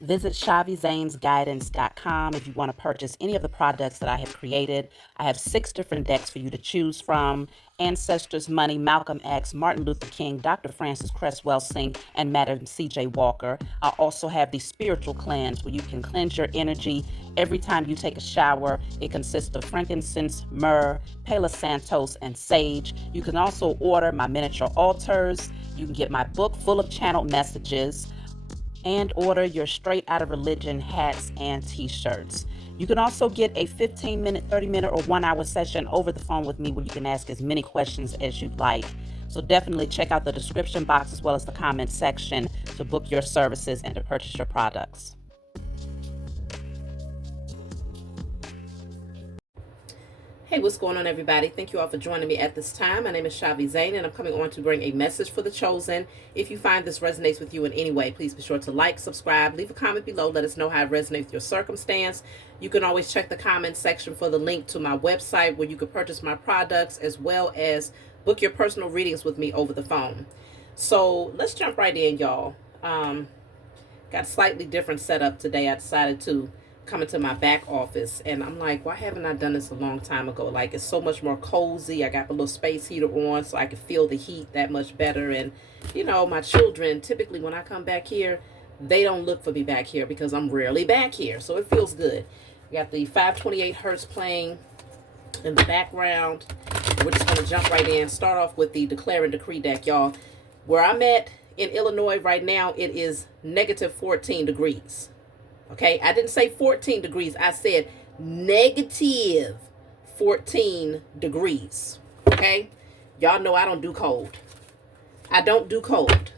Visit ShaviZanesGuidance.com if you want to purchase any of the products that I have created. I have 6 different decks for you to choose from: Ancestors Money, Malcolm X, Martin Luther King, Dr. Francis Cress Welsing, and Madam C.J. Walker. I also have the Spiritual Cleanse, where you can cleanse your energy every time you take a shower. It consists of frankincense, myrrh, Palo Santos, and sage. You can also order my miniature altars. You can get my book full of channeled messages and order your Straight Out of Religion hats and t-shirts. You can also get a 15-minute, 30-minute, or 1 hour session over the phone with me where you can ask as many questions as you'd like. So definitely check out the description box as well as the comment section to book your services and to purchase your products. Hey, what's going on, everybody? Thank you all for joining me at this time. My name is Shavi Zane, and I'm coming on to bring a message for the chosen. If you find this resonates with you in any way, please be sure to like, subscribe, leave a comment below. Let us know how it resonates with your circumstance. You can always check the comment section for the link to my website where you can purchase my products as well as book your personal readings with me over the phone. So let's jump right in, y'all. Got a slightly different setup today. I decided to come into my back office, and I'm like, why haven't I done this a long time ago? Like, it's so much more cozy. I got the little space heater on so I can feel the heat that much better. And you know, my children, typically when I come back here, they don't look for me back here because I'm rarely back here, so it feels good. We got the 528 hertz playing in the background. We're just going to jump right in. Start off with the Declare and Decree deck, y'all. Where I'm at in Illinois right now, it is negative 14 degrees. Okay, I didn't say 14 degrees. I said negative 14 degrees. Okay, y'all know I don't do cold. I don't do cold.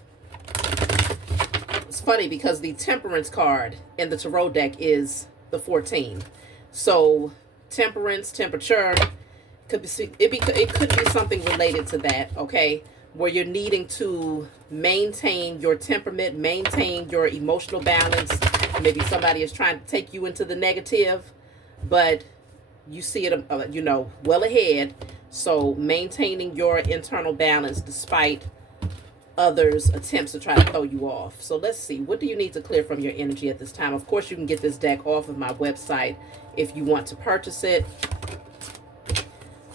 It's funny because the temperance card in the tarot deck is the 14. So temperance, temperature, it could be something related to that. Okay, where you're needing to maintain your temperament, maintain your emotional balance. Maybe somebody is trying to take you into the negative, but you see it, well ahead. So maintaining your internal balance despite others' attempts to try to throw you off. So let's see, what do you need to clear from your energy at this time? Of course, you can get this deck off of my website if you want to purchase it.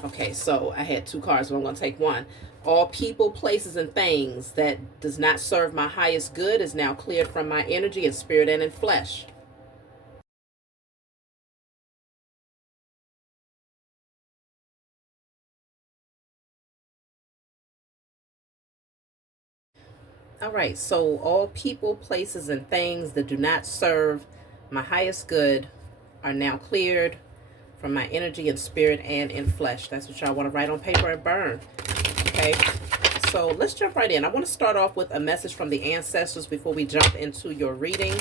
Okay, so I had 2 cards, but I'm going to take one. All people, places, and things that does not serve my highest good is now cleared from my energy in spirit and in flesh. All right, so all people, places, and things that do not serve my highest good are now cleared from my energy in spirit and in flesh. That's what y'all want to write on paper and burn. Okay, so let's jump right in. I want to start off with a message from the ancestors before we jump into your reading,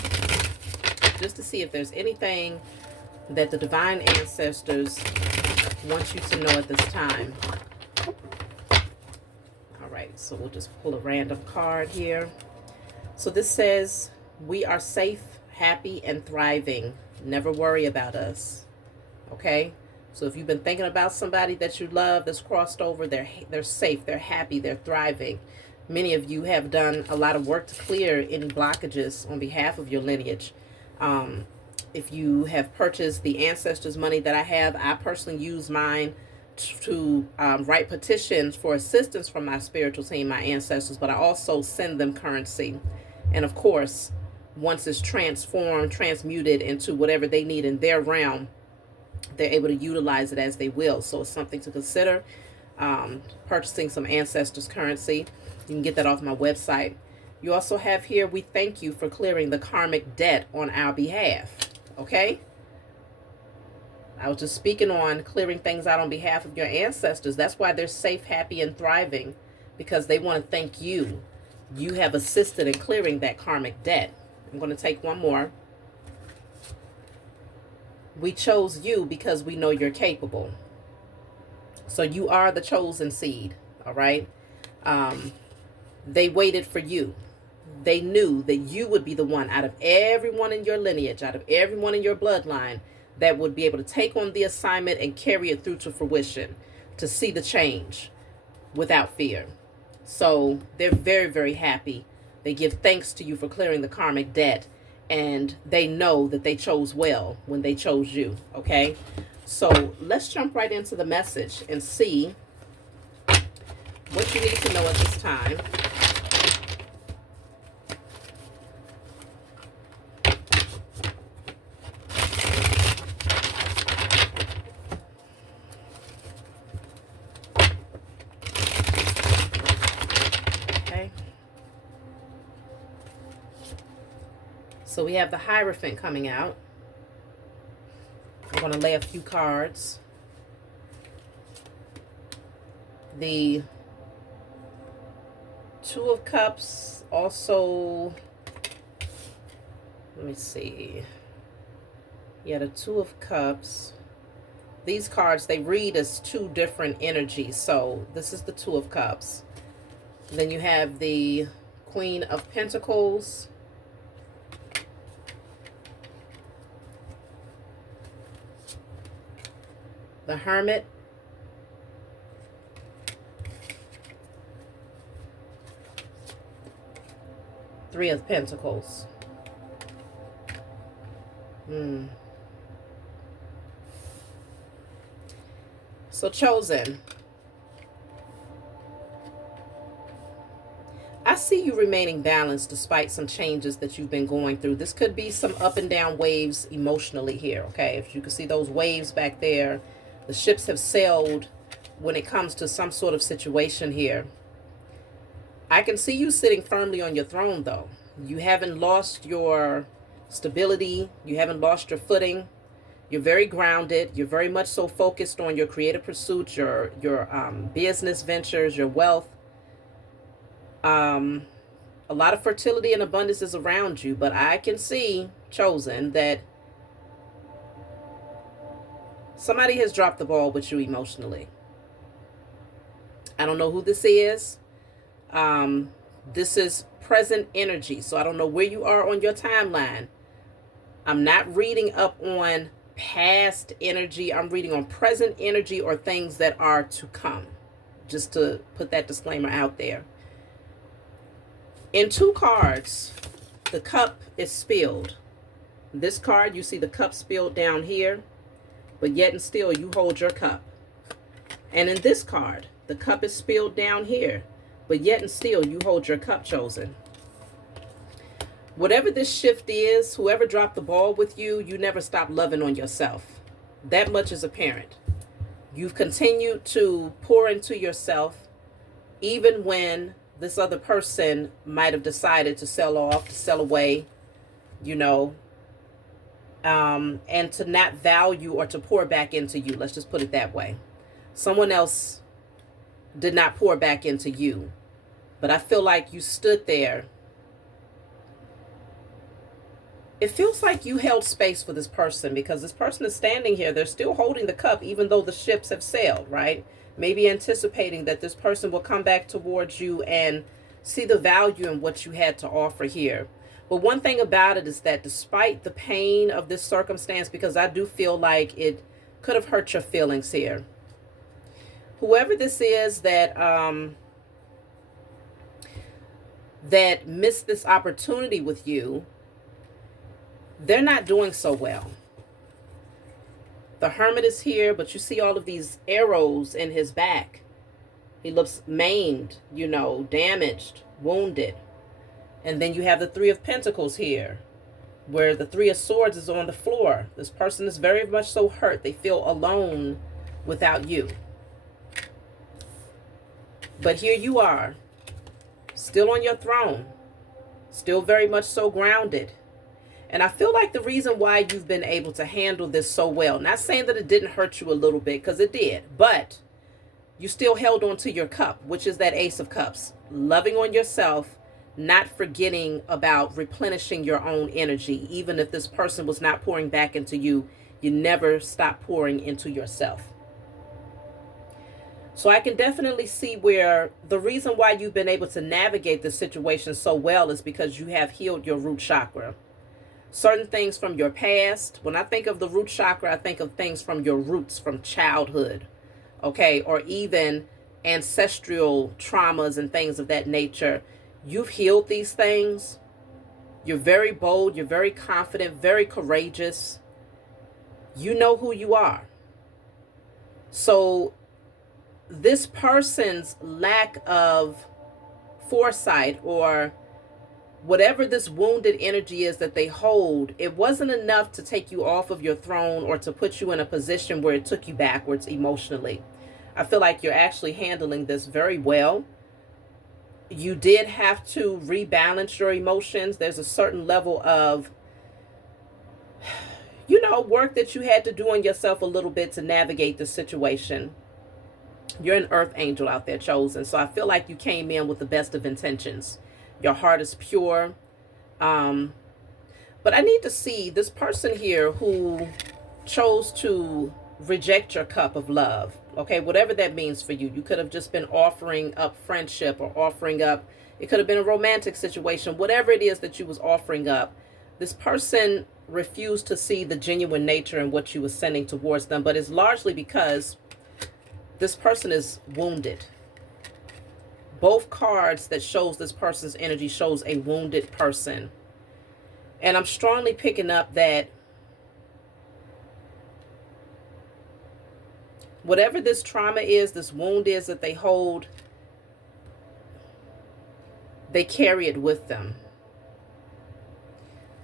just to see if there's anything that the divine ancestors want you to know at this time. All right, so we'll just pull a random card here. So this says, we are safe, happy, and thriving. Never worry about us. Okay, so if you've been thinking about somebody that you love that's crossed over, they're safe, they're happy, they're thriving. Many of you have done a lot of work to clear any blockages on behalf of your lineage. If you have purchased the ancestors money that I have, I personally use mine to write petitions for assistance from my spiritual team, my ancestors, but I also send them currency. And of course, once it's transformed, transmuted into whatever they need in their realm, they're able to utilize it as they will. So it's something to consider. Purchasing some ancestors currency. You can get that off my website. You also have here, we thank you for clearing the karmic debt on our behalf. Okay? I was just speaking on clearing things out on behalf of your ancestors. That's why they're safe, happy, and thriving, because they want to thank you. You have assisted in clearing that karmic debt. I'm going to take one more. We chose you because we know you're capable. So you are the chosen seed, all right? They waited for you. They knew that you would be the one out of everyone in your lineage, out of everyone in your bloodline, that would be able to take on the assignment and carry it through to fruition, to see the change without fear. So they're very, very happy. They give thanks to you for clearing the karmic debt. and they know that they chose well when they chose you. Okay, so let's jump right into the message and see what you need to know at this time. Okay, so we have the Hierophant coming out. I'm going to lay a few cards. The Two of Cups also, let me see. Yeah, the Two of Cups. These cards, they read as two different energies. So this is the Two of Cups. Then you have the Queen of Pentacles. The Hermit. Three of Pentacles. So chosen, I see you remaining balanced despite some changes that you've been going through. This could be some up and down waves emotionally here, okay? If you can see those waves back there, the ships have sailed when it comes to some sort of situation here. I can see you sitting firmly on your throne, though. You haven't lost your stability. You haven't lost your footing. You're very grounded. You're very much so focused on your creative pursuits, your business ventures, your wealth. A lot of fertility and abundance is around you, but I can see, chosen, that somebody has dropped the ball with you emotionally. I don't know who this is. This is present energy, so I don't know where you are on your timeline. I'm not reading up on past energy. I'm reading on present energy or things that are to come. Just to put that disclaimer out there. In two cards, the cup is spilled. This card, you see the cup spilled down here, but yet and still you hold your cup. And in this card, the cup is spilled down here, but yet and still you hold your cup, chosen. Whatever this shift is, whoever dropped the ball with you, you never stop loving on yourself. That much is apparent. You've continued to pour into yourself, even when this other person might have decided to sell off, to sell away, you know, and to not value or to pour back into you. Let's just put it that way. Someone else did not pour back into you, but I feel like you stood there. It feels like you held space for this person, because this person is standing here. They're still holding the cup, even though the ships have sailed, right? Maybe anticipating that this person will come back towards you and see the value in what you had to offer here. But one thing about it is that despite the pain of this circumstance, because I do feel like it could have hurt your feelings here, whoever this is that that missed this opportunity with you, they're not doing so well. The Hermit is here, but you see all of these arrows in his back. He looks maimed, you know, damaged, wounded. And then you have the Three of Pentacles here, where the Three of Swords is on the floor. This person is very much so hurt. They feel alone without you. But here you are, still on your throne, still very much so grounded. And I feel like the reason why you've been able to handle this so well, not saying that it didn't hurt you a little bit, because it did, but you still held on to your cup, which is that Ace of Cups. Loving on yourself, not forgetting about replenishing your own energy. Even if this person was not pouring back into you, you never stop pouring into yourself. So I can definitely see where the reason why you've been able to navigate the situation so well is because you have healed your root chakra. Certain things from your past. When I think of the root chakra, I think of things from your roots, from childhood, okay, or even ancestral traumas and things of that nature. You've healed these things. You're very bold, you're very confident, very courageous. You know who you are. So this person's lack of foresight, or whatever this wounded energy is that they hold, it wasn't enough to take you off of your throne or to put you in a position where it took you backwards emotionally. I feel like you're actually handling this very well. You did have to rebalance your emotions. There's a certain level of, work that you had to do on yourself a little bit to navigate the situation. You're an earth angel out there, chosen. So I feel like you came in with the best of intentions. Your heart is pure. But I need to see this person here who chose to reject your cup of love. Okay, whatever that means for you. You could have just been offering up friendship, or offering up, it could have been a romantic situation. Whatever it is that you was offering up, this person refused to see the genuine nature in what you were sending towards them. But it's largely because this person is wounded. Both cards that shows this person's energy shows a wounded person. And I'm strongly picking up that whatever this trauma is, this wound is that they hold, they carry it with them.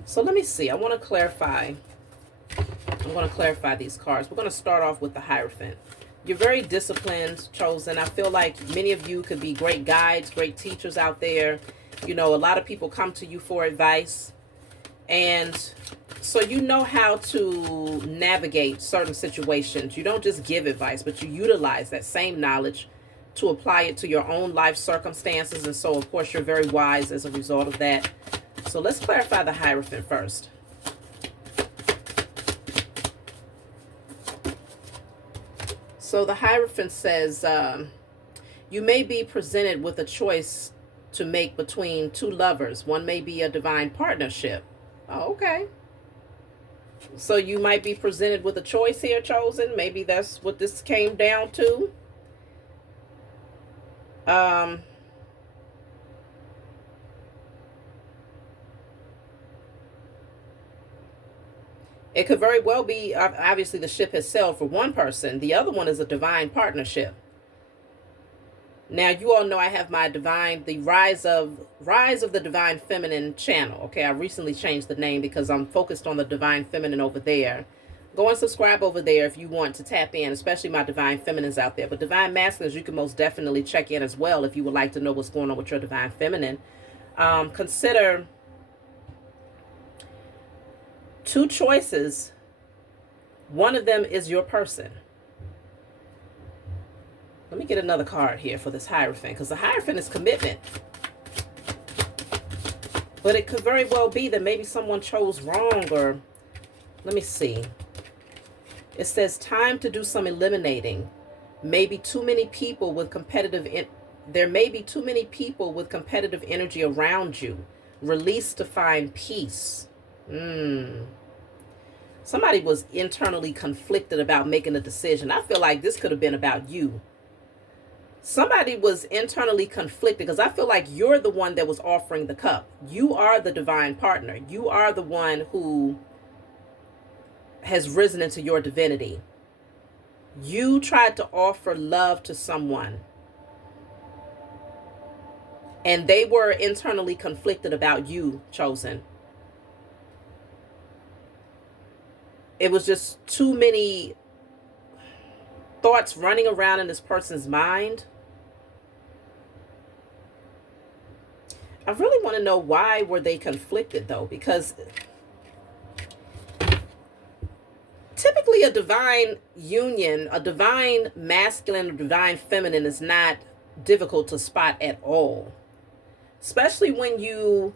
So let me see. I want to clarify. I'm going to clarify these cards. We're going to start off with the Hierophant. You're very disciplined, chosen. I feel like many of you could be great guides, great teachers out there. A lot of people come to you for advice. And so you know how to navigate certain situations. You don't just give advice, but you utilize that same knowledge to apply it to your own life circumstances. And so, of course, you're very wise as a result of that. So let's clarify the Hierophant first. So the Hierophant says, you may be presented with a choice to make between two lovers. One may be a divine partnership. Oh, okay. So you might be presented with a choice here, chosen. Maybe that's what this came down to. It could very well be, obviously the ship has sailed for one person. The other one is a divine partnership. Now, you all know I have my the Rise of the Divine Feminine channel. Okay, I recently changed the name because I'm focused on the Divine Feminine over there. Go and subscribe over there if you want to tap in, especially my Divine Feminines out there. But Divine Masculines, you can most definitely check in as well if you would like to know what's going on with your Divine Feminine. Consider two choices. One of them is your person. Let me get another card here for this Hierophant, because the Hierophant is commitment. But it could very well be that maybe someone chose wrong, or let me see. It says time to do some eliminating. Maybe too many people with there may be too many people with competitive energy around you. Release to find peace. Somebody was internally conflicted about making a decision. I feel like this could have been about you. Somebody was internally conflicted, because I feel like you're the one that was offering the cup. You are the divine partner. You are the one who has risen into your divinity. You tried to offer love to someone, and they were internally conflicted about you, chosen. It was just too many thoughts running around in this person's mind. I really want to know, why were they conflicted, though? Because typically a divine union, a divine masculine or divine feminine, is not difficult to spot at all. Especially when you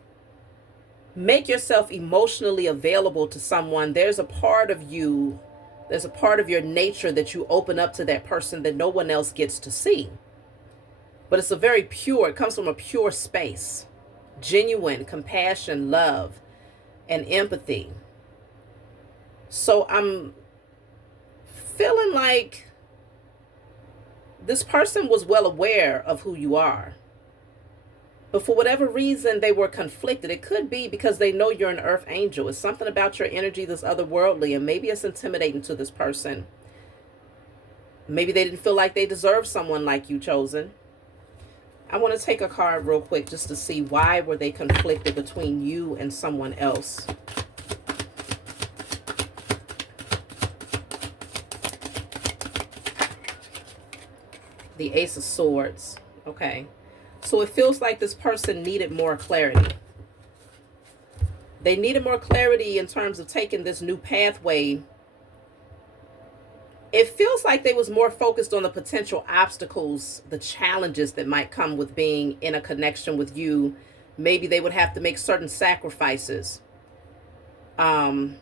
make yourself emotionally available to someone. There's a part of you, there's a part of your nature that you open up to that person that no one else gets to see. But it's it comes from a pure space. Genuine compassion, love, and empathy. So I'm feeling like this person was well aware of who you are. But for whatever reason, they were conflicted. It could be because they know you're an earth angel. It's something about your energy that's otherworldly, and maybe it's intimidating to this person. Maybe they didn't feel like they deserved someone like you, chosen. I want to take a card real quick just to see why were they conflicted between you and someone else. The Ace of Swords. Okay. So it feels like this person needed more clarity. They needed more clarity in terms of taking this new pathway. It feels like they was more focused on the potential obstacles, the challenges that might come with being in a connection with you. Maybe they would have to make certain sacrifices to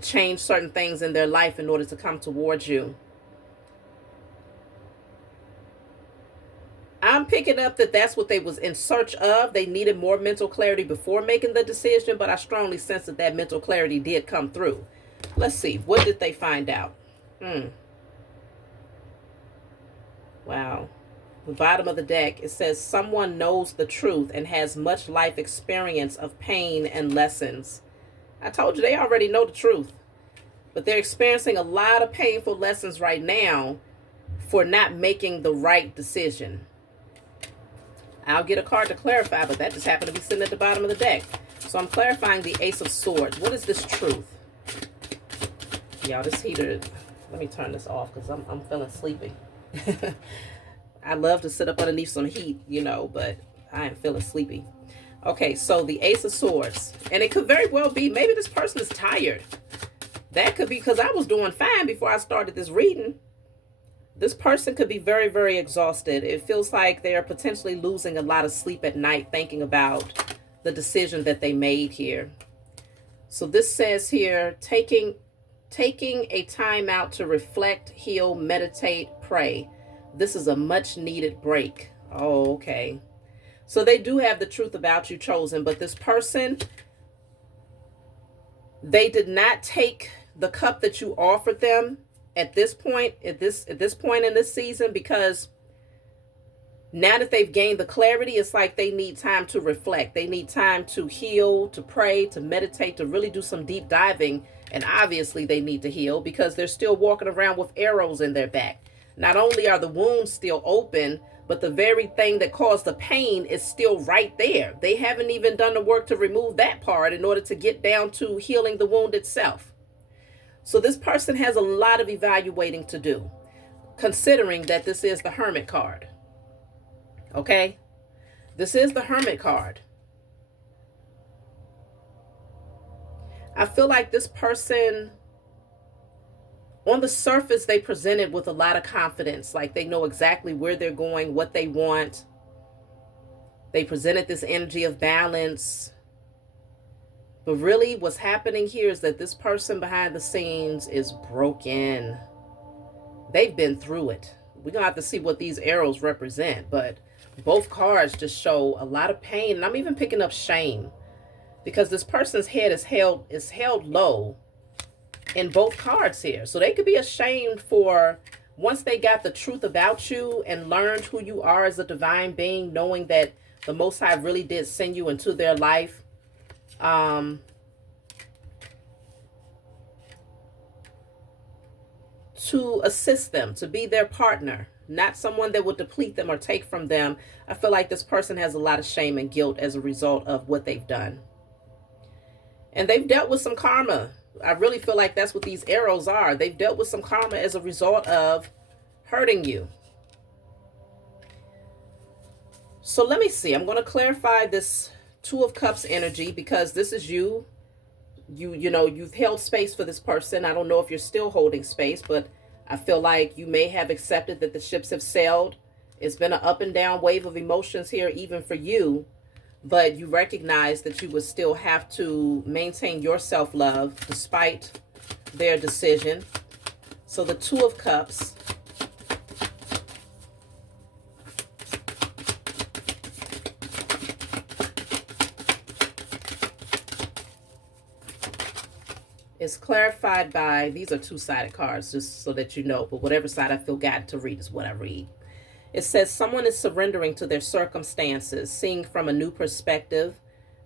change certain things in their life in order to come towards you. I'm picking up that that's what they was in search of. They needed more mental clarity before making the decision, but I strongly sense that that mental clarity did come through. Let's see. What did they find out? Wow. The bottom of the deck, it says someone knows the truth and has much life experience of pain and lessons. I told you they already know the truth, but they're experiencing a lot of painful lessons right now for not making the right decision. I'll get a card to clarify, but that just happened to be sitting at the bottom of the deck. So I'm clarifying the Ace of Swords. What is this truth? Y'all, this heater, let me turn this off because I'm feeling sleepy. I love to sit up underneath some heat, you know, but I am feeling sleepy. Okay, so the Ace of Swords. And it could very well be, maybe this person is tired. That could be because I was doing fine before I started this reading. This person could be very, very exhausted. It feels like they are potentially losing a lot of sleep at night thinking about the decision that they made here. So this says here, taking a time out to reflect, heal, meditate, pray. This is a much needed break. Oh, okay. So they do have the truth about you, chosen, but this person, they did not take the cup that you offered them at this point in this season, because now that they've gained the clarity, it's like they need time to reflect. They need time to heal, to pray, to meditate, to really do some deep diving. And obviously they need to heal because they're still walking around with arrows in their back. Not only are the wounds still open, but the very thing that caused the pain is still right there. They haven't even done the work to remove that part in order to get down to healing the wound itself. So this person has a lot of evaluating to do, considering that this is the Hermit card. Okay? This is the Hermit card. I feel like this person, on the surface, they presented with a lot of confidence. Like they know exactly where they're going, what they want. They presented this energy of balance. But really what's happening here is that this person behind the scenes is broken. They've been through it. We're going to have to see what these arrows represent. But both cards just show a lot of pain. And I'm even picking up shame, because this person's head is held low in both cards here. So they could be ashamed for, once they got the truth about you and learned who you are as a divine being, knowing that the Most High really did send you into their life. To assist them, to be their partner, not someone that would deplete them or take from them. I feel like this person has a lot of shame and guilt as a result of what they've done. And they've dealt with some karma. I really feel like that's what these arrows are. They've dealt with some karma as a result of hurting you. So let me see. I'm going to clarify this Two of Cups energy, because this is you. You know, you've held space for this person. I don't know if you're still holding space, but I feel like you may have accepted that the ships have sailed. It's been an up and down wave of emotions here, even for you. But you recognize that you would still have to maintain your self-love despite their decision. So the Two of Cups. Is clarified by, these are two-sided cards, just so that you know, but whatever side I feel guided to read is what I read. It says someone is surrendering to their circumstances, seeing from a new perspective.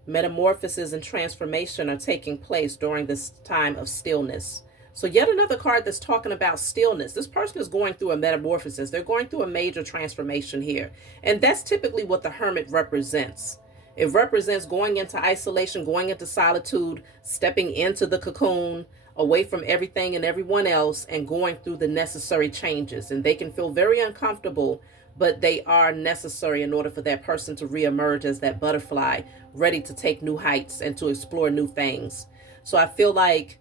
Metamorphosis and transformation are taking place during this time of stillness. So yet another card that's talking about stillness. This person is going through a metamorphosis. They're going through a major transformation here. And that's typically what the hermit represents. It represents going into isolation, going into solitude, stepping into the cocoon, away from everything and everyone else, and going through the necessary changes. And they can feel very uncomfortable, but they are necessary in order for that person to reemerge as that butterfly, ready to take new heights and to explore new things. So I feel like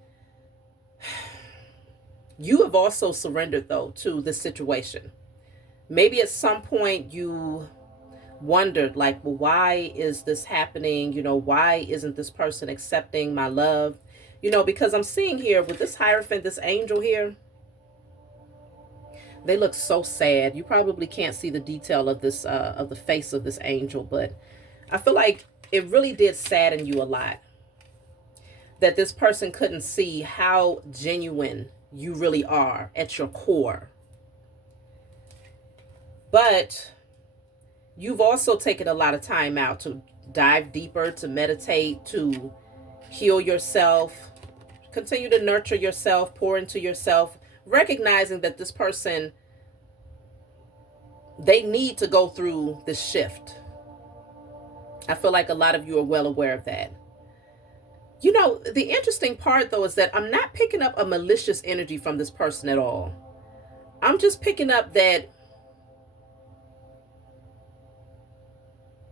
you have also surrendered, though, to this situation. Maybe at some point you wondered, like, well, why is this happening? Why isn't this person accepting my love? Because I'm seeing here with this Hierophant, this angel here, they look so sad. You probably can't see the detail of this, of the face of this angel, but I feel like it really did sadden you a lot that this person couldn't see how genuine you really are at your core. But you've also taken a lot of time out to dive deeper, to meditate, to heal yourself, continue to nurture yourself, pour into yourself, recognizing that this person, they need to go through this shift. I feel like a lot of you are well aware of that. The interesting part, though, is that I'm not picking up a malicious energy from this person at all. I'm just picking up that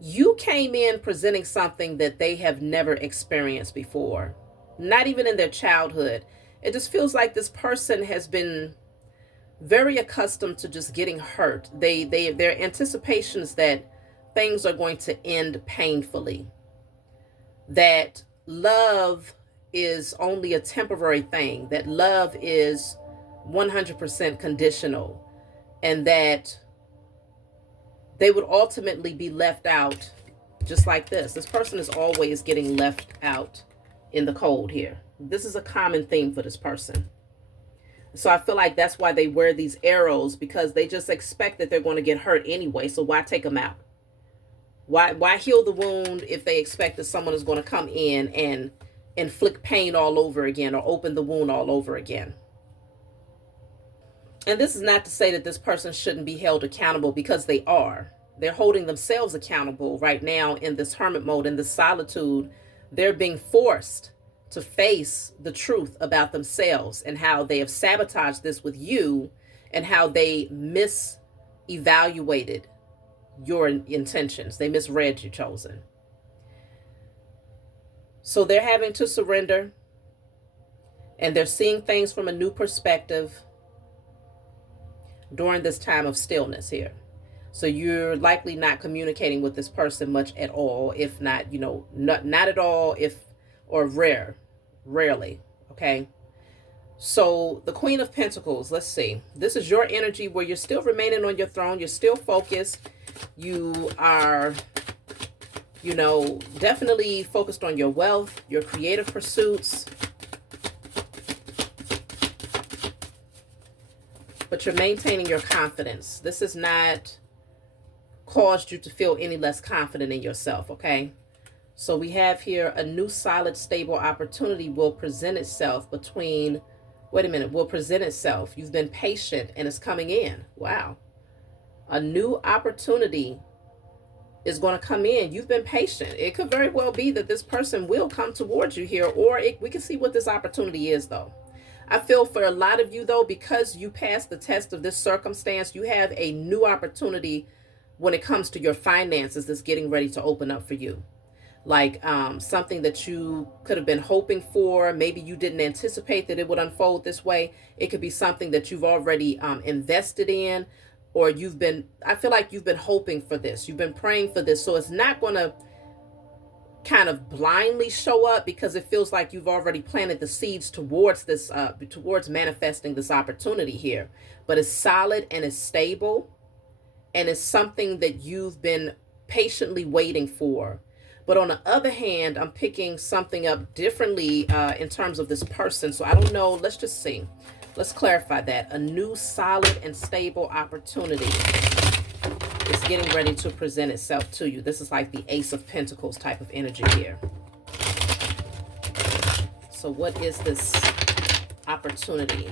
you came in presenting something that they have never experienced before, not even in their childhood. It just feels like this person has been very accustomed to just getting hurt. Their anticipation is that things are going to end painfully, that love is only a temporary thing, that love is 100% conditional, and that they would ultimately be left out just like this. This person is always getting left out in the cold here. This is a common theme for this person. So I feel like that's why they wear these arrows, because they just expect that they're going to get hurt anyway. So why take them out? Why heal the wound if they expect that someone is going to come in and inflict pain all over again, or open the wound all over again? And this is not to say that this person shouldn't be held accountable, because they are. They're holding themselves accountable right now in this hermit mode, in this solitude. They're being forced to face the truth about themselves and how they have sabotaged this with you, and how they misevaluated your intentions. They misread you, chosen. So they're having to surrender, and they're seeing things from a new perspective during this time of stillness here. So you're likely not communicating with this person much at all, if not, not at all, or rarely. Okay. So the Queen of Pentacles, let's see. This is your energy where you're still remaining on your throne. You're still focused. You are, definitely focused on your wealth, your creative pursuits. But you're maintaining your confidence. This has not caused you to feel any less confident in yourself, okay? So we have here a new, solid, stable opportunity will present itself will present itself. You've been patient and it's coming in. Wow. A new opportunity is going to come in. You've been patient. It could very well be that this person will come towards you here, or we can see what this opportunity is, though. I feel for a lot of you, though, because you passed the test of this circumstance, you have a new opportunity when it comes to your finances that's getting ready to open up for you. Like something that you could have been hoping for. Maybe you didn't anticipate that it would unfold this way. It could be something that you've already invested in, or I feel like you've been hoping for this. You've been praying for this. So it's not going to kind of blindly show up, because it feels like you've already planted the seeds towards this, towards manifesting this opportunity here. But it's solid and it's stable, and it's something that you've been patiently waiting for. But on the other hand, I'm picking something up differently in terms of this person. So I don't know. Let's just see. Let's clarify that. A new, solid, and stable opportunity. is getting ready to present itself to you. This is like the Ace of Pentacles type of energy here. So what is this opportunity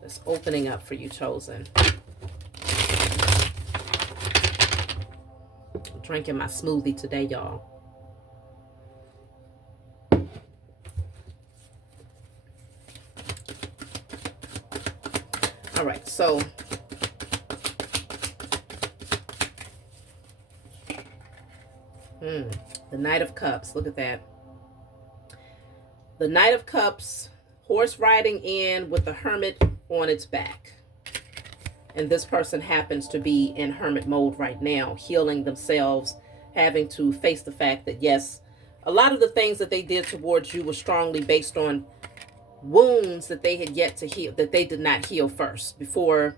that's opening up for you, chosen? I'm drinking my smoothie today, y'all. All right, so the Knight of Cups, look at that. The Knight of Cups, horse riding in with the Hermit on its back. And this person happens to be in hermit mode right now, healing themselves, having to face the fact that, yes, a lot of the things that they did towards you were strongly based on wounds that they had yet to heal, that they did not heal first before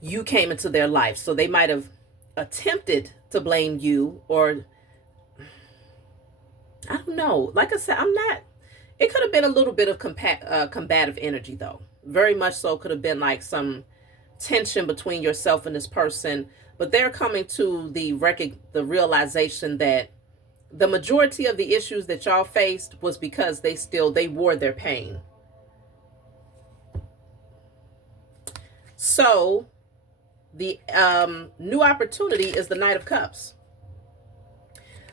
you came into their life. So they might have attempted to blame you, or I don't know. Like I said, it could have been a little bit of combative energy, though. Very much so could have been like some tension between yourself and this person. But they're coming to the realization that the majority of the issues that y'all faced was because they wore their pain. So the new opportunity is the Knight of Cups.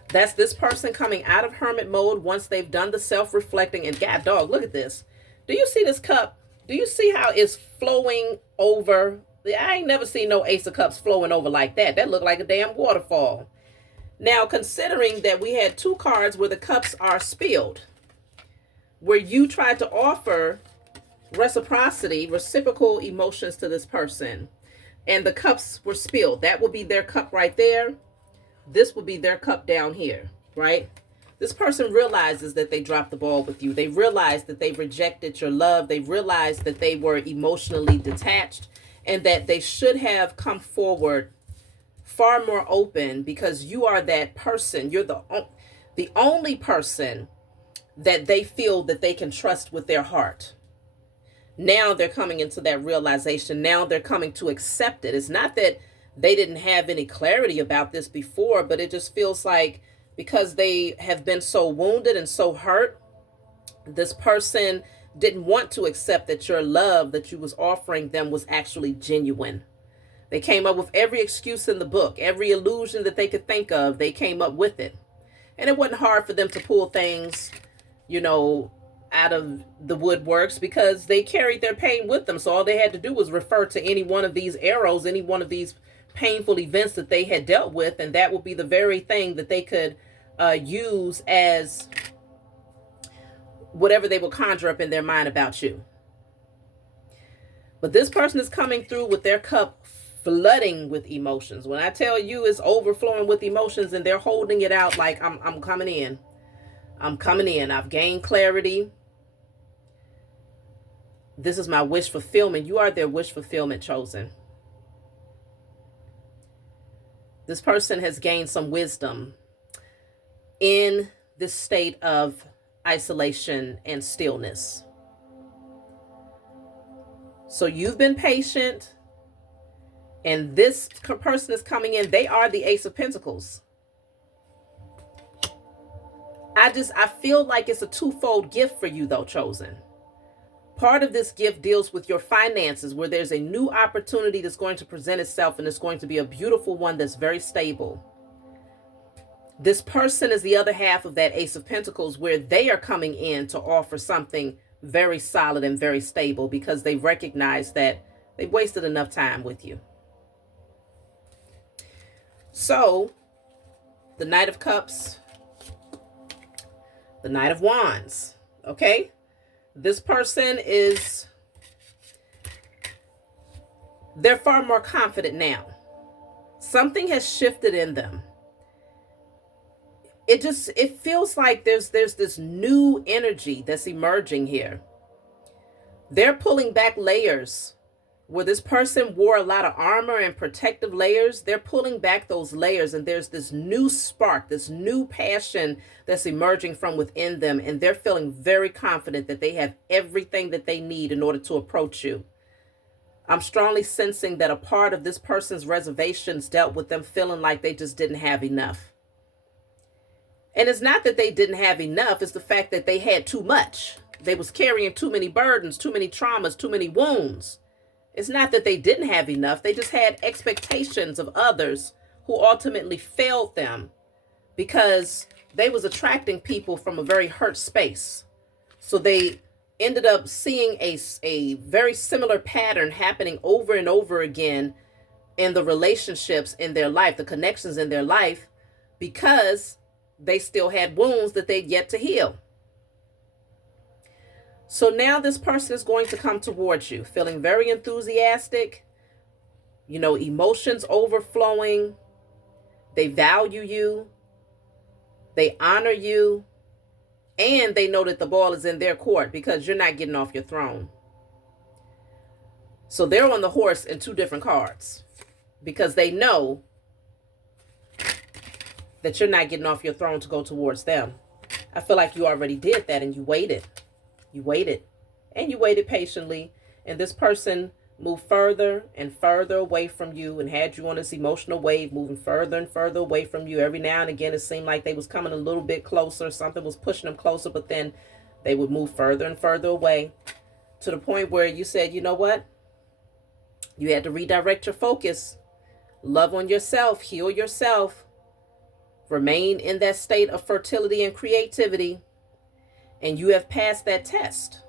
That's this person coming out of hermit mode once they've done the self-reflecting. And God dog, look at this. Do you see this cup? Do you see how it's flowing over? I ain't never seen no Ace of Cups flowing over like that. That looked like a damn waterfall. Now, considering that we had two cards where the cups are spilled, where you tried to offer reciprocal emotions to this person, and the cups were spilled. That would be their cup right there. This would be their cup down here, right? This person realizes that they dropped the ball with you. They realized that they rejected your love. They realized that they were emotionally detached and that they should have come forward far more open, because you are that person. You're the only person that they feel that they can trust with their heart. Now they're coming into that realization. Now they're coming to accept it. It's not that they didn't have any clarity about this before, but it just feels like because they have been so wounded and so hurt, this person didn't want to accept that your love that you was offering them was actually genuine. They came up with every excuse in the book, every illusion that they could think of, they came up with it. And it wasn't hard for them to pull things, out of the woodworks, because they carried their pain with them. So all they had to do was refer to any one of these arrows, any one of these painful events that they had dealt with, and that would be the very thing that they could use as whatever they will conjure up in their mind about you. But this person is coming through with their cup flooding with emotions. When I tell you it's overflowing with emotions, and they're holding it out like, I'm coming in. I'm coming in. I've gained clarity. This is my wish fulfillment. You are their wish fulfillment, chosen. This person has gained some wisdom in this state of isolation and stillness. So you've been patient, and this person is coming in. They are the Ace of Pentacles. I feel like it's a twofold gift for you, though, chosen. Part of this gift deals with your finances, where there's a new opportunity that's going to present itself, and it's going to be a beautiful one that's very stable. This person is the other half of that Ace of Pentacles, where they are coming in to offer something very solid and very stable, because they recognize that they've wasted enough time with you. So, the Knight of Cups, the Knight of Wands, okay? This person they're far more confident now. Something has shifted in them. It feels like there's this new energy that's emerging here. They're pulling back layers. Where this person wore a lot of armor and protective layers, they're pulling back those layers, and there's this new spark, this new passion that's emerging from within them, and they're feeling very confident that they have everything that they need in order to approach you. I'm strongly sensing that a part of this person's reservations dealt with them feeling like they just didn't have enough. And it's not that they didn't have enough, it's the fact that they had too much. They was carrying too many burdens, too many traumas, too many wounds. It's not that they didn't have enough, they just had expectations of others who ultimately failed them because they was attracting people from a very hurt space. So they ended up seeing a very similar pattern happening over and over again in the relationships in their life, the connections in their life, because they still had wounds that they'd yet to heal. So now this person is going to come towards you feeling very enthusiastic, emotions overflowing. They value you, they honor you, and they know that the ball is in their court because you're not getting off your throne. So they're on the horse in two different cards because they know that you're not getting off your throne to go towards them. I feel like you already did that and you waited. You waited. And you waited patiently. And this person moved further and further away from you and had you on this emotional wave, moving further and further away from you. Every now and again, it seemed like they was coming a little bit closer. Something was pushing them closer, but then they would move further and further away to the point where you said, you know what? You had to redirect your focus. Love on yourself, heal yourself, remain in that state of fertility and creativity, and you have passed that test.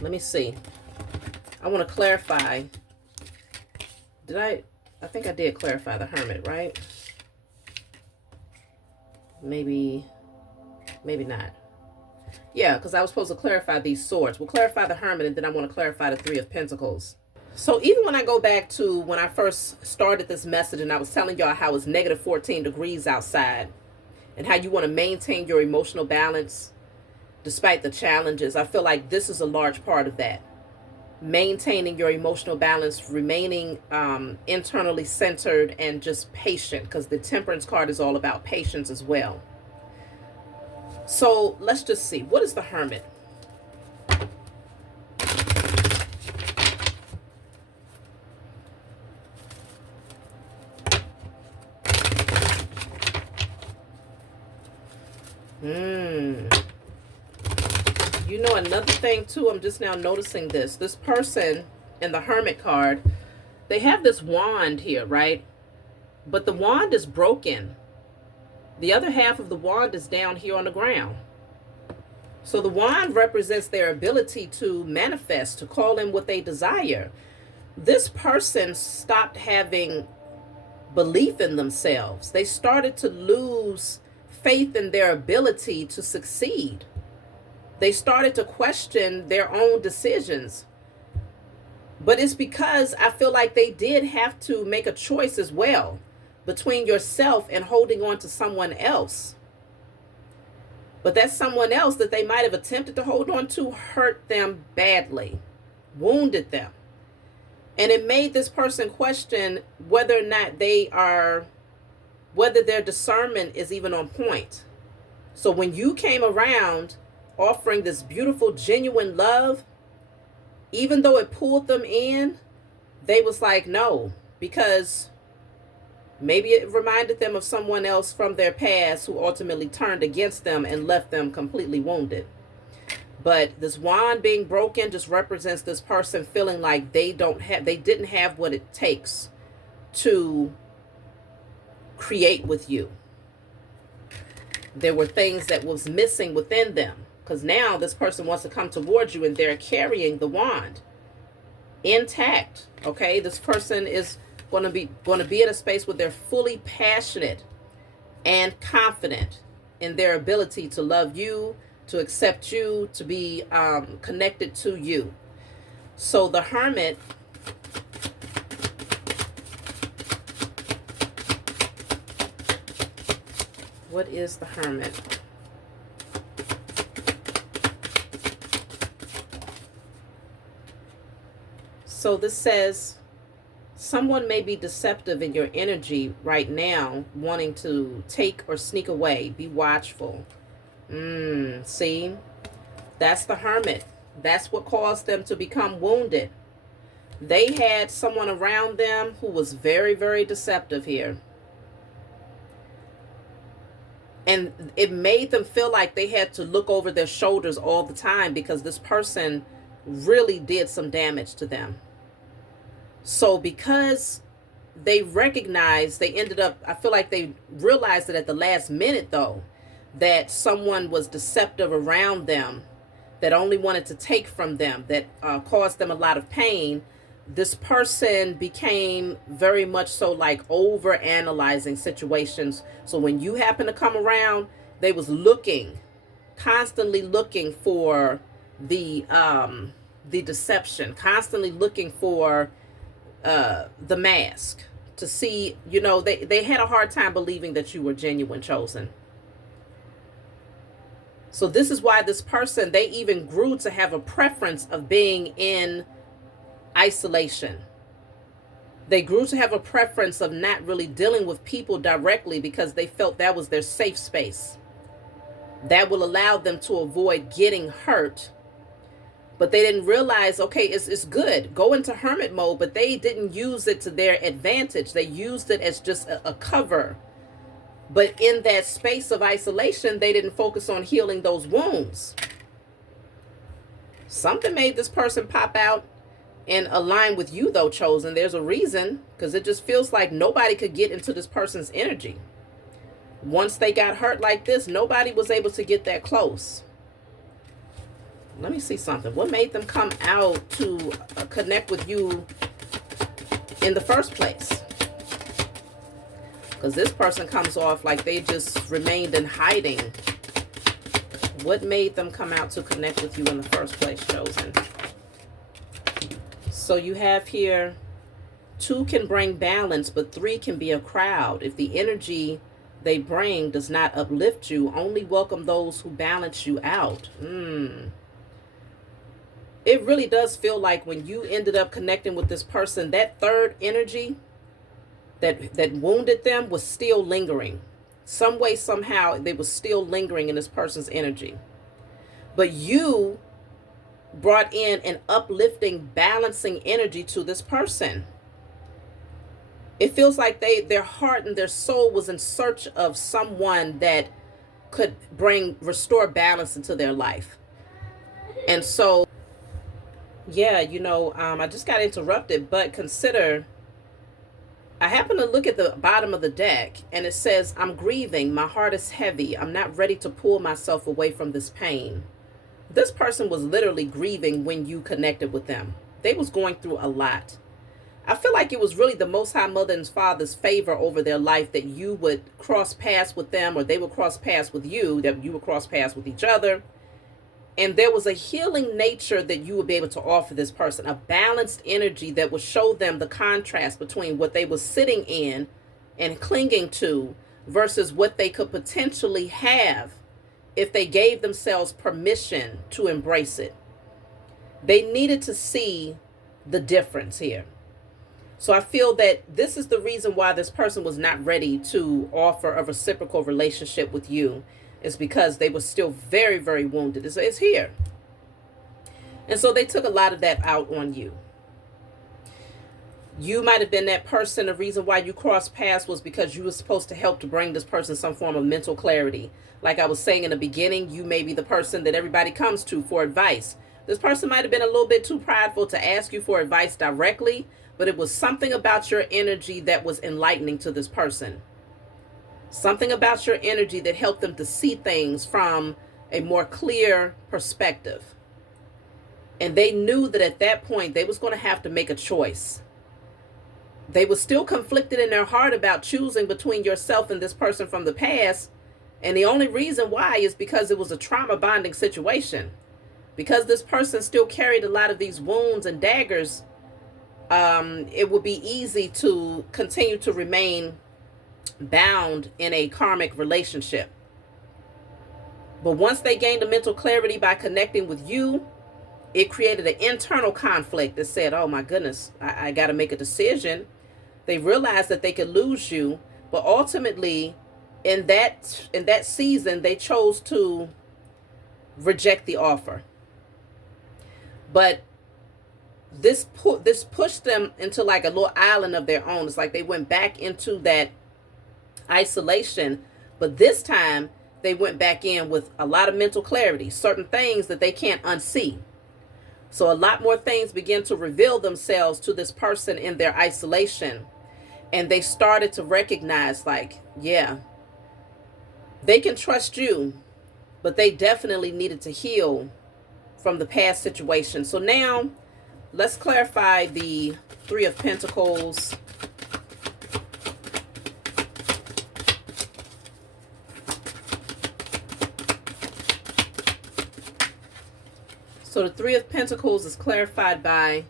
Let me see. I want to clarify. I think I did clarify the hermit, right? Maybe not. Yeah, because I was supposed to clarify these swords. We'll clarify the hermit, and then I want to clarify the Three of Pentacles. So even when I go back to when I first started this message and I was telling y'all how it's negative 14 degrees outside and how you want to maintain your emotional balance despite the challenges, I feel like this is a large part of that. Maintaining your emotional balance, remaining internally centered, and just patient, because the Temperance card is all about patience as well. So let's just see. What is the hermit? Another thing too, I'm just now noticing this person in the hermit card, they have this wand here, right? But the wand is broken. The other half of the wand is down here on the ground. So the wand represents their ability to manifest, to call in what they desire. This person stopped having belief in themselves. They started to lose faith in their ability to succeed. They started to question their own decisions. But it's because I feel like they did have to make a choice as well between yourself and holding on to someone else. But that someone else that they might have attempted to hold on to hurt them badly, wounded them. And it made this person question whether or not whether their discernment is even on point. So when you came around offering this beautiful, genuine love, even though it pulled them in, they was like, no, because maybe it reminded them of someone else from their past who ultimately turned against them and left them completely wounded. But this wand being broken just represents this person feeling like they didn't have what it takes to create with you. There were things that was missing within them. Because now this person wants to come towards you and they're carrying the wand intact. Okay, this person is going to be in a space where they're fully passionate and confident in their ability to love you, to accept you, to be connected to you. So the hermit, what is the hermit? So this says someone may be deceptive in your energy right now, wanting to take or sneak away. Be watchful. See, that's the hermit. That's what caused them to become wounded. They had someone around them who was very, very deceptive here. And it made them feel like they had to look over their shoulders all the time because this person really did some damage to them. So because they recognized, they ended up, I feel like they realized that at the last minute though, that someone was deceptive around them, that only wanted to take from them, that caused them a lot of pain. This person became very much so like over analyzing situations. So when you happen to come around, they was looking, constantly looking for the deception, constantly looking for the mask, to see, you know, they had a hard time believing that you were genuine, chosen. So this is why this person, they even grew to have a preference of being in isolation. They grew to have a preference of not really dealing with people directly because they felt that was their safe space. That will allow them to avoid getting hurt. But they didn't realize, okay, it's good. Go into hermit mode, but they didn't use it to their advantage. They used it as just a cover. But in that space of isolation, they didn't focus on healing those wounds. Something made this person pop out and align with you, though, chosen. There's a reason, because it just feels like nobody could get into this person's energy. Once they got hurt like this, nobody was able to get that close. Let me see something. What made them come out to connect with you in the first place? Because this person comes off like they just remained in hiding. What made them come out to connect with you in the first place, chosen? So you have here, 2 can bring balance, but 3 can be a crowd. If the energy they bring does not uplift you, only welcome those who balance you out. It really does feel like when you ended up connecting with this person, that third energy that wounded them was still lingering. Some way, somehow, they were still lingering in this person's energy. But you brought in an uplifting, balancing energy to this person. It feels like their heart and their soul was in search of someone that could restore balance into their life. And so, yeah, you know, I just got interrupted, but consider, I happen to look at the bottom of the deck and it says, I'm grieving. My heart is heavy. I'm not ready to pull myself away from this pain. This person was literally grieving when you connected with them. They was going through a lot. I feel like it was really the Most High Mother and Father's favor over their life that you would cross paths with them, or they would cross paths with you, that you would cross paths with each other. And there was a healing nature that you would be able to offer this person, a balanced energy that would show them the contrast between what they were sitting in and clinging to versus what they could potentially have if they gave themselves permission to embrace it. They needed to see the difference here. So I feel that this is the reason why this person was not ready to offer a reciprocal relationship with you, is because they were still very, very wounded. It's here. And so they took a lot of that out on you. You might have been that person. The reason why you crossed paths was because you were supposed to help to bring this person some form of mental clarity. Like I was saying in the beginning, you may be the person that everybody comes to for advice. This person might have been a little bit too prideful to ask you for advice directly, but it was something about your energy that was enlightening to this person. Something about your energy that helped them to see things from a more clear perspective. And they knew that at that point, they was going to have to make a choice. They were still conflicted in their heart about choosing between yourself and this person from the past. And the only reason why is because it was a trauma bonding situation. Because this person still carried a lot of these wounds and daggers, it would be easy to continue to remain bound in a karmic relationship. But once they gained a mental clarity by connecting with you, it created an internal conflict that said, oh my goodness, I got to make a decision. They realized that they could lose you, but ultimately in that season, they chose to reject the offer. But this pushed them into like a little island of their own. It's like they went back into that isolation, but this time they went back in with a lot of mental clarity, certain things that they can't unsee. So a lot more things began to reveal themselves to this person in their isolation. And they started to recognize, like, yeah, they can trust you, but they definitely needed to heal from the past situation. So now let's clarify the Three of Pentacles. So the Three of Pentacles is clarified by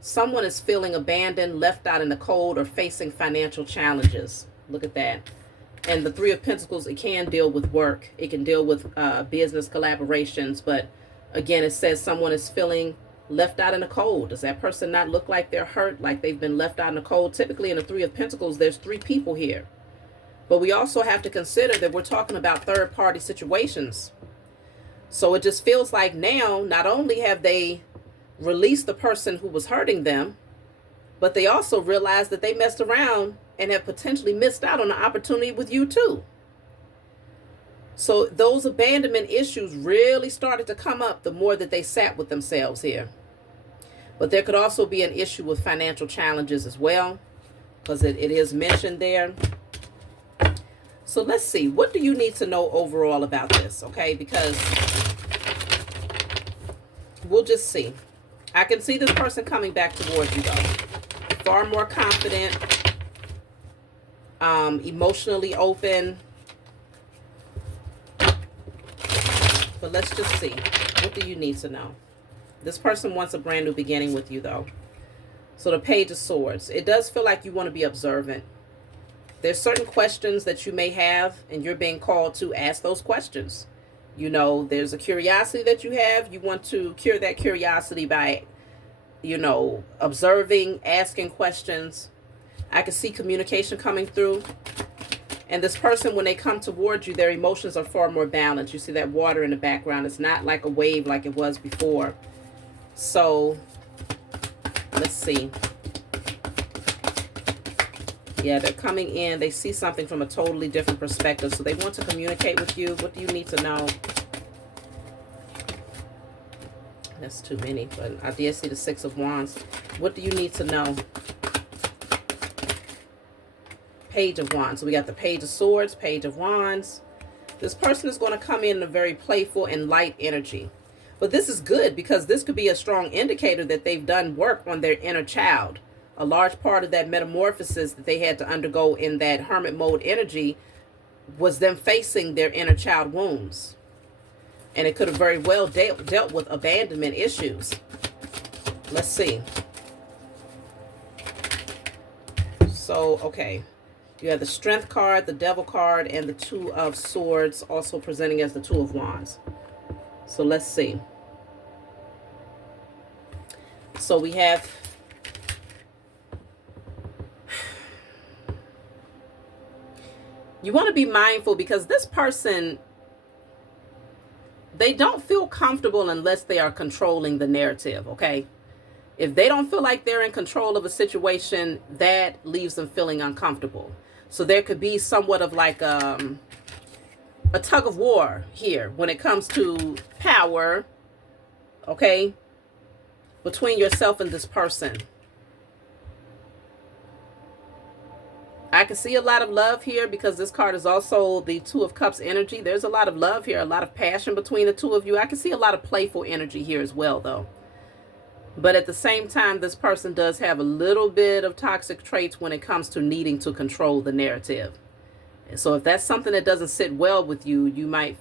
someone is feeling abandoned, left out in the cold, or facing financial challenges. Look at that. And the Three of Pentacles, it can deal with work. It can deal with business collaborations. But again, it says someone is feeling left out in the cold. Does that person not look like they're hurt, like they've been left out in the cold? Typically in the Three of Pentacles, there's three people here. But we also have to consider that we're talking about third-party situations. So it just feels like now, not only have they released the person who was hurting them, but they also realized that they messed around and have potentially missed out on an opportunity with you too. So those abandonment issues really started to come up the more that they sat with themselves here. But there could also be an issue with financial challenges as well, because it is mentioned there. So let's see, what do you need to know overall about this, okay? Because we'll just see. I can see this person coming back towards you though. Far more confident, emotionally open. But let's just see. What do you need to know? This person wants a brand new beginning with you though. So the Page of Swords. It does feel like you want to be observant. There's certain questions that you may have and you're being called to ask those questions. You know, there's a curiosity that you have. You want to cure that curiosity by, you know, observing, asking questions. I can see communication coming through. And this person, when they come towards you, their emotions are far more balanced. You see that water in the background. It's not like a wave like it was before. So, let's see. Yeah, they're coming in. They see something from a totally different perspective. So they want to communicate with you. What do you need to know? That's too many, but I did see the Six of Wands. What do you need to know? Page of Wands. So we got the Page of Swords, Page of Wands. This person is going to come in a very playful and light energy. But this is good because this could be a strong indicator that they've done work on their inner child. A large part of that metamorphosis that they had to undergo in that hermit mode energy was them facing their inner child wounds. And it could have very well dealt with abandonment issues. Let's see. So, okay. You have the Strength card, the Devil card, and the Two of Swords also presenting as the Two of Wands. So let's see. So we have... You want to be mindful because this person, they don't feel comfortable unless they are controlling the narrative, okay? If they don't feel like they're in control of a situation, that leaves them feeling uncomfortable. So there could be somewhat of like a tug of war here when it comes to power, okay, between yourself and this person. I can see a lot of love here because this card is also the Two of Cups energy. There's a lot of love here, a lot of passion between the two of you. I can see a lot of playful energy here as well, though. But at the same time, this person does have a little bit of toxic traits when it comes to needing to control the narrative. And so if that's something that doesn't sit well with you, you might,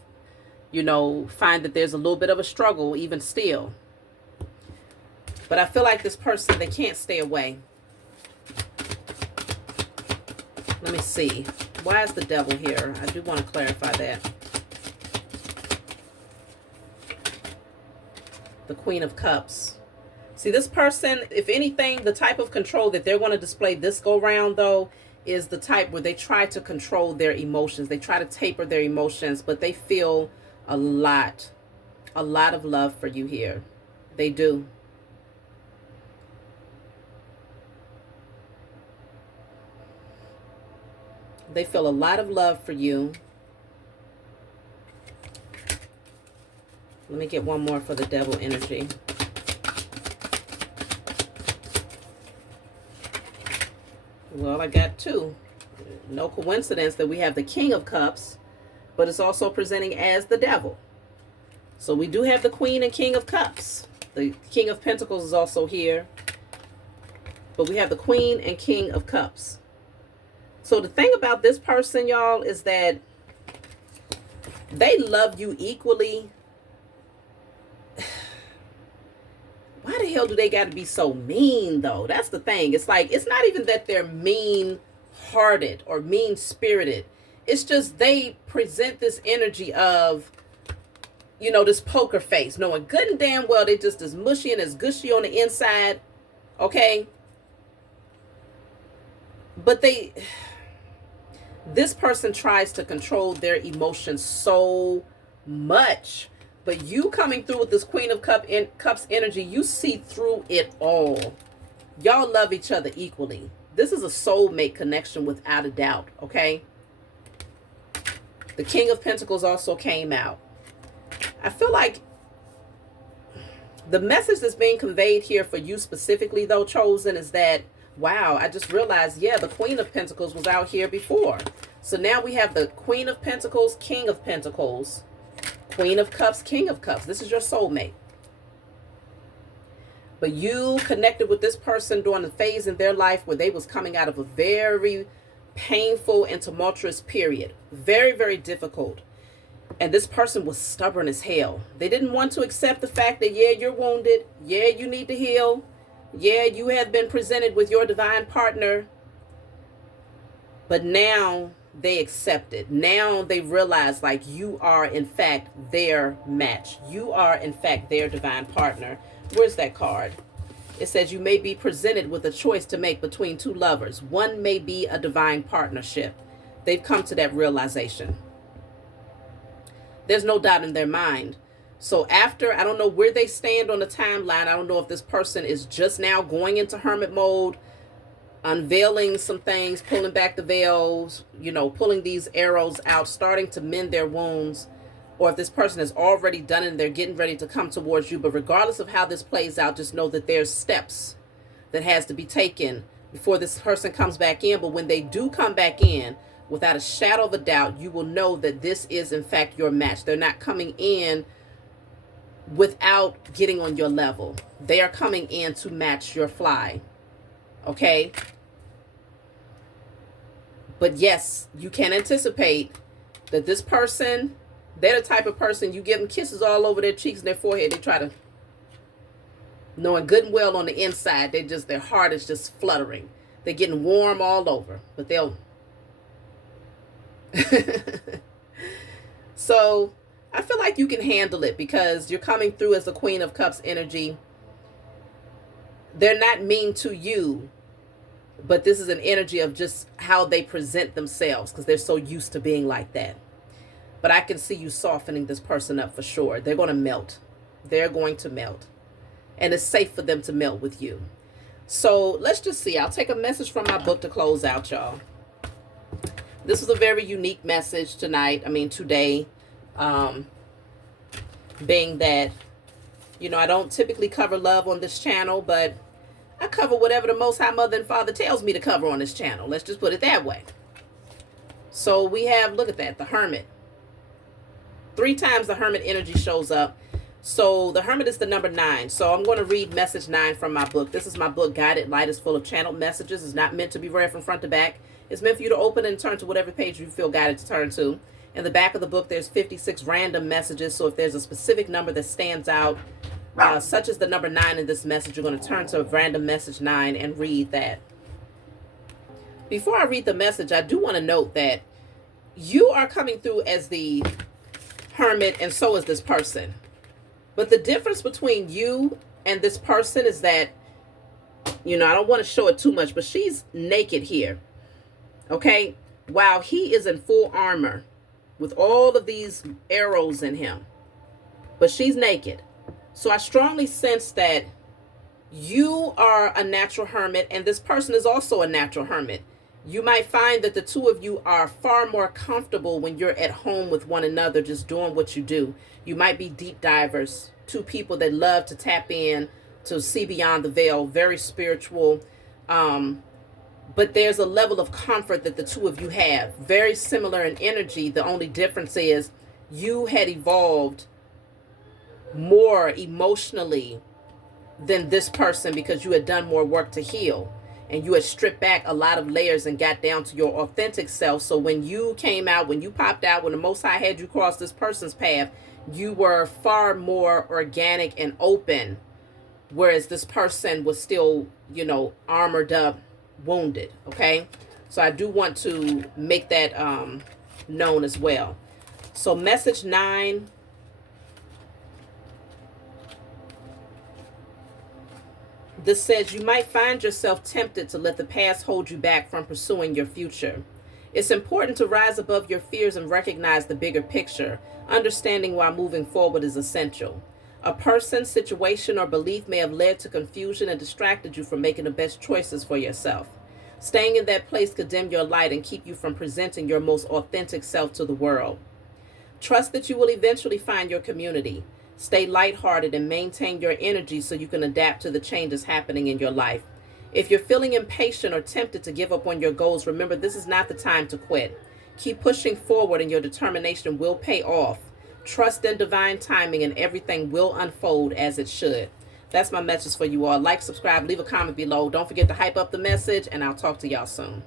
you know, find that there's a little bit of a struggle even still. But I feel like this person, they can't stay away. Let me see. Why is the Devil here? I do want to clarify that. The Queen of Cups. See, this person, if anything, the type of control that they're going to display this go round, though, is the type where they try to control their emotions. They try to taper their emotions, but they feel a lot of love for you here. They do. They feel a lot of love for you. Let me get one more for the devil energy. Well, I got two. No coincidence that we have the King of Cups, but it's also presenting as the devil. So we do have the Queen and King of Cups. The King of Pentacles is also here. But we have the Queen and King of Cups. So the thing about this person, y'all, is that they love you equally. Why the hell do they got to be so mean, though? That's the thing. It's like, it's not even that they're mean-hearted or mean-spirited. It's just they present this energy of, you know, this poker face, knowing good and damn well they just as mushy and as gushy on the inside, okay? But this person tries to control their emotions so much. But you coming through with this Queen of Cups energy, you see through it all. Y'all love each other equally. This is a soulmate connection without a doubt, okay? The King of Pentacles also came out. I feel like the message that's being conveyed here for you specifically, though, Chosen, is that, wow, I just realized, yeah, the Queen of Pentacles was out here before. So now we have the Queen of Pentacles, King of Pentacles, Queen of Cups, King of Cups. This is your soulmate. But you connected with this person during the phase in their life where they was coming out of a very painful and tumultuous period. Very, very difficult. And this person was stubborn as hell. They didn't want to accept the fact that, yeah, you're wounded. Yeah, you need to heal. Yeah, you have been presented with your divine partner. But now they accept it. Now they realize, like, you are in fact their match. You are in fact their divine partner. Where's that card? It says you may be presented with a choice to make between two lovers. One may be a divine partnership. They've come to that realization. There's no doubt in their mind. So after, I don't know where they stand on the timeline. I don't know if this person is just now going into hermit mode, unveiling some things, pulling back the veils, you know, pulling these arrows out, starting to mend their wounds, or if this person has already done it and they're getting ready to come towards you. But regardless of how this plays out, just know that there's steps that has to be taken before this person comes back in. But when they do come back in, without a shadow of a doubt, you will know that this is in fact your match. They're not coming in without getting on your level. They are coming in to match your fly. Okay? But yes, you can anticipate that this person, they're the type of person, you give them kisses all over their cheeks and their forehead. They try to, knowing good and well on the inside, their heart is just fluttering. They're getting warm all over. But they'll... So I feel like you can handle it because you're coming through as the Queen of Cups energy. They're not mean to you, but this is an energy of just how they present themselves because they're so used to being like that. But I can see you softening this person up for sure. They're going to melt. They're going to melt. And it's safe for them to melt with you. So let's just see. I'll take a message from my book to close out, y'all. This is a very unique message tonight. I mean, today, being that, you know, I don't typically cover love on this channel, but I cover whatever the Most High Mother and Father tells me to cover on this channel. Let's just put it that way. So we have, look at that, the Hermit. 3 times the Hermit energy shows up. So the Hermit is the number 9. So I'm going to read message 9 from my book. This is my book, Guided Light is Full of Channeled Messages. It's not meant to be read from front to back. It's meant for you to open and turn to whatever page you feel guided to turn to. In the back of the book, there's 56 random messages. So if there's a specific number that stands out, such as the number 9 in this message, you're going to turn to random message 9 and read that. Before I read the message, I do want to note that you are coming through as the Hermit, and so is this person. But the difference between you and this person is that, you know, I don't want to show it too much, but she's naked here. Okay? While he is in full armor with all of these arrows in him. But she's naked. So I strongly sense that you are a natural hermit and this person is also a natural hermit. You might find that the two of you are far more comfortable when you're at home with one another, just doing what you do. You might be deep divers, two people that love to tap in to see beyond the veil, very spiritual. But there's a level of comfort that the two of you have, very similar in energy. The only difference is you had evolved more emotionally than this person because you had done more work to heal, and you had stripped back a lot of layers and got down to your authentic self. So when you came out, when you popped out, when the Most High had you cross this person's path, you were far more organic and open, whereas this person was still, armored up, wounded. Okay, so I do want to make that known as well. So message 9. This says you might find yourself tempted to let the past hold you back from pursuing your future. It's important to rise above your fears and recognize the bigger picture. Understanding why moving forward is essential. A person, situation, or belief may have led to confusion and distracted you from making the best choices for yourself. Staying in that place could dim your light and keep you from presenting your most authentic self to the world. Trust that you will eventually find your community. Stay lighthearted and maintain your energy so you can adapt to the changes happening in your life. If you're feeling impatient or tempted to give up on your goals, remember this is not the time to quit. Keep pushing forward and your determination will pay off. Trust in divine timing and everything will unfold as it should. That's my message for you all. Like, subscribe, leave a comment below. Don't forget to hype up the message, and I'll talk to y'all soon.